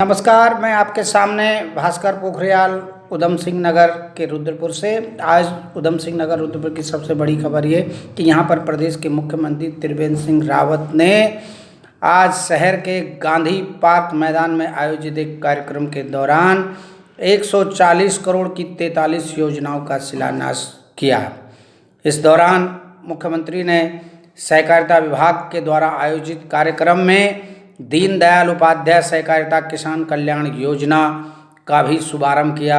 नमस्कार, मैं आपके सामने भास्कर पोखरियाल उधम सिंह नगर के रुद्रपुर से। आज उधम सिंह नगर रुद्रपुर की सबसे बड़ी खबर ये कि यहाँ पर प्रदेश के मुख्यमंत्री त्रिवेंद्र सिंह रावत ने आज शहर के गांधी पार्क मैदान में आयोजित एक कार्यक्रम के दौरान 140 करोड़ की 43 योजनाओं का शिलान्यास किया। इस दौरान मुख्यमंत्री ने सहकारिता विभाग के द्वारा आयोजित कार्यक्रम में दीनदयाल उपाध्याय सहकारिता किसान कल्याण योजना का भी शुभारंभ किया,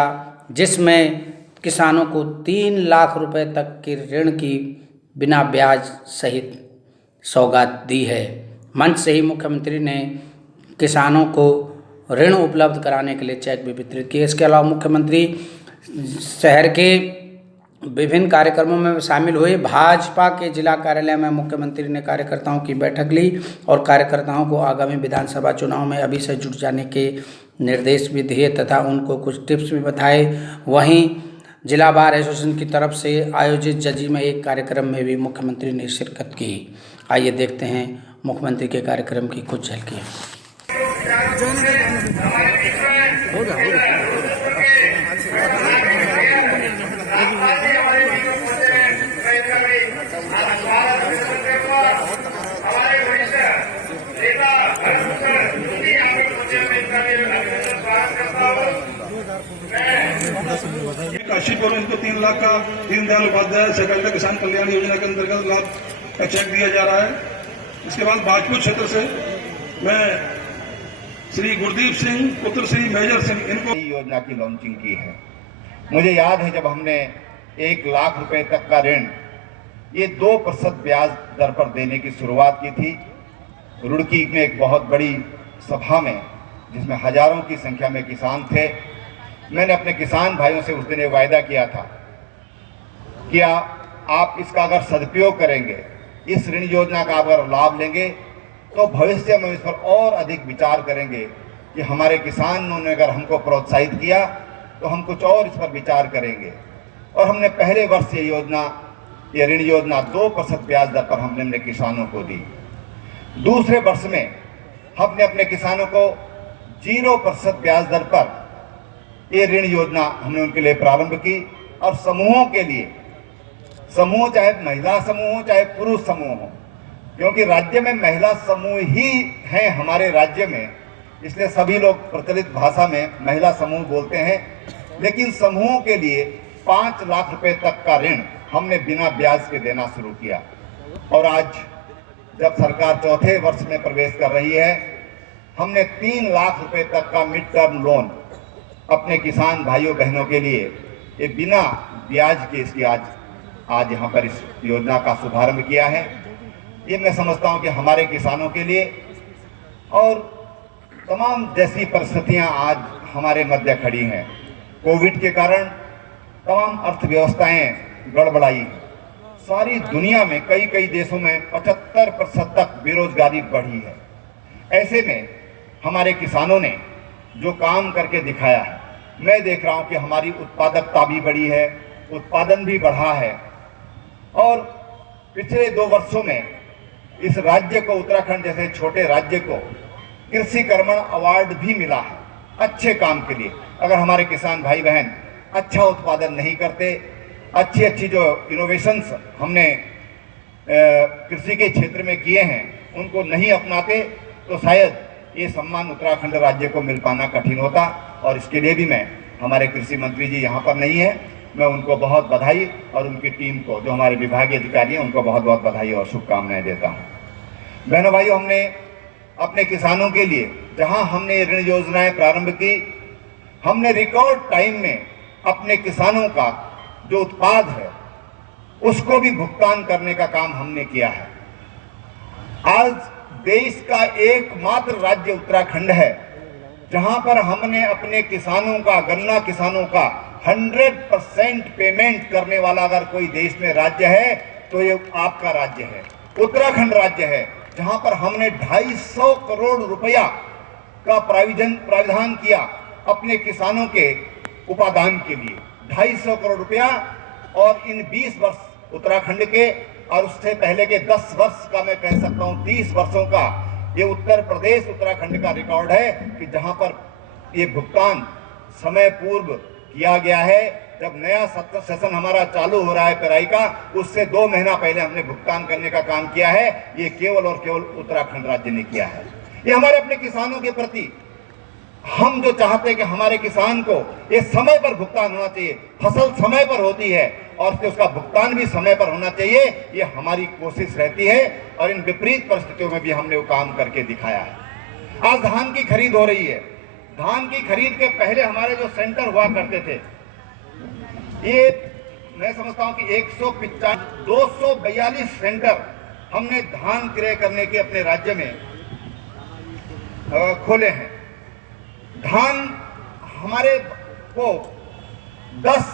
जिसमें किसानों को 3 लाख रुपए तक के ऋण की बिना ब्याज सहित सौगात दी है। मंच से ही मुख्यमंत्री ने किसानों को ऋण उपलब्ध कराने के लिए चेक भी वितरित किए। इसके अलावा मुख्यमंत्री शहर के विभिन्न कार्यक्रमों में शामिल हुए। भाजपा के जिला कार्यालय में मुख्यमंत्री ने कार्यकर्ताओं की बैठक ली और कार्यकर्ताओं को आगामी विधानसभा चुनाव में अभी से जुट जाने के निर्देश भी दिए तथा उनको कुछ टिप्स भी बताए। वहीं जिला बार एसोसिएशन की तरफ से आयोजित जजी में एक कार्यक्रम में भी मुख्यमंत्री ने शिरकत की। आइए देखते हैं मुख्यमंत्री के कार्यक्रम की कुछ झलकियाँ। काशी को इनको 3 लाख का दीनदयाल उपाध्याय सहकारिता किसान कल्याण योजना के अंतर्गत लाभ का चेक दिया जा रहा है। इसके बाद भाजपुर क्षेत्र से मैं श्री गुरदीप सिंह पुत्र श्री मेजर सिंह इनको योजना की लॉन्चिंग की है। मुझे याद है जब हमने 1 लाख रुपए तक का ऋण ये 2% ब्याज दर पर देने की शुरुआत की थी। रुड़की में एक बहुत बड़ी सभा में जिसमें हजारों की संख्या में किसान थे, मैंने अपने किसान भाइयों से उस दिन ये वायदा किया था कि आप इसका अगर सदुपयोग करेंगे, इस ऋण योजना का अगर लाभ लेंगे तो भविष्य में इस पर और अधिक विचार करेंगे कि हमारे किसानों ने अगर हमको प्रोत्साहित किया तो हम कुछ और इस पर विचार करेंगे। और हमने पहले वर्ष ये ऋण योजना 2% ब्याज दर पर हमने अपने किसानों को दी। दूसरे वर्ष में हमने अपने किसानों को 0% ब्याज दर पर ये ऋण योजना हमने उनके लिए प्रारंभ की। और समूहों के लिए, समूह चाहे महिला समूह हो चाहे पुरुष समूह हो, क्योंकि राज्य में महिला समूह ही हैं हमारे राज्य में, इसलिए सभी लोग प्रचलित भाषा में महिला समूह बोलते हैं। लेकिन समूहों के लिए 5 लाख रुपए तक का ऋण हमने बिना ब्याज के देना शुरू किया। और आज जब सरकार चौथे वर्ष में प्रवेश कर रही है, हमने 3 लाख रुपए तक का मिड टर्म लोन अपने किसान भाइयों बहनों के लिए ये बिना ब्याज के इसकी आज यहाँ पर इस योजना का शुभारंभ किया है। ये मैं समझता हूँ कि हमारे किसानों के लिए और तमाम जैसी परिस्थितियाँ आज हमारे मध्य खड़ी हैं। कोविड के कारण तमाम अर्थव्यवस्थाएं गड़बड़ाई, सारी दुनिया में कई देशों में 75% तक बेरोजगारी बढ़ी है। ऐसे में हमारे किसानों ने जो काम करके दिखाया है, मैं देख रहा हूँ कि हमारी उत्पादकता भी बढ़ी है, उत्पादन भी बढ़ा है। और पिछले 2 वर्षों में इस राज्य को, उत्तराखंड जैसे छोटे राज्य को, कृषि कर्मण अवार्ड भी मिला है अच्छे काम के लिए। अगर हमारे किसान भाई बहन अच्छा उत्पादन नहीं करते, अच्छी जो इनोवेशंस हमने कृषि के क्षेत्र में किए हैं उनको नहीं अपनाते, तो शायद ये सम्मान उत्तराखंड राज्य को मिल पाना कठिन होता। और इसके लिए भी मैं, हमारे कृषि मंत्री जी यहाँ पर नहीं है, मैं उनको बहुत बधाई और उनकी टीम को, जो हमारे विभागीय अधिकारी हैं, उनको बहुत बहुत बधाई और शुभकामनाएं देता हूँ। बहनों भाइयों, हमने अपने किसानों के लिए जहाँ हमने ऋण योजनाएं प्रारंभ की, हमने रिकॉर्ड टाइम में अपने किसानों का जो उत्पाद है उसको भी भुगतान करने का काम हमने किया है। आज देश का एकमात्र राज्य उत्तराखंड है जहां पर हमने अपने किसानों का, गन्ना किसानों का 100% पेमेंट करने वाला अगर कोई देश में राज्य है तो ये आपका राज्य है, उत्तराखंड राज्य है, जहां पर हमने 250 करोड़ रुपया का प्राविधान किया अपने किसानों के उपादान के लिए। 250 करोड़ रुपया, और इन 20 वर्ष उत्तराखंड के और उससे पहले के 10 वर्ष का, मैं कह सकता हूं 30 वर्षों का, ये उत्तर प्रदेश उत्तराखंड का रिकॉर्ड है कि जहां पर ये भुगतान समय पूर्व किया गया है। जब नया सत्र सेशन हमारा चालू हो रहा है पेराई का, उससे 2 महीना पहले हमने भुगतान करने का काम किया है। ये केवल और केवल उत्तराखंड राज्य ने किया है। ये हमारे अपने किसानों के प्रति हम जो चाहते हैं कि हमारे किसान को ये समय पर भुगतान होना चाहिए, फसल समय पर होती है और उसका भुगतान भी समय पर होना चाहिए, ये हमारी कोशिश रहती है और इन विपरीत परिस्थितियों में भी हमने वो काम करके दिखाया है। आज धान की खरीद हो रही है। धान की खरीद के पहले हमारे जो सेंटर हुआ करते थे, ये मैं समझता हूं कि 242 सेंटर हमने धान क्रय करने के अपने राज्य में खोले हैं। धान हमारे को 10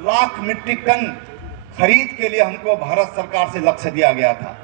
लाख मीट्रिक टन खरीद के लिए हमको भारत सरकार से लक्ष्य दिया गया था।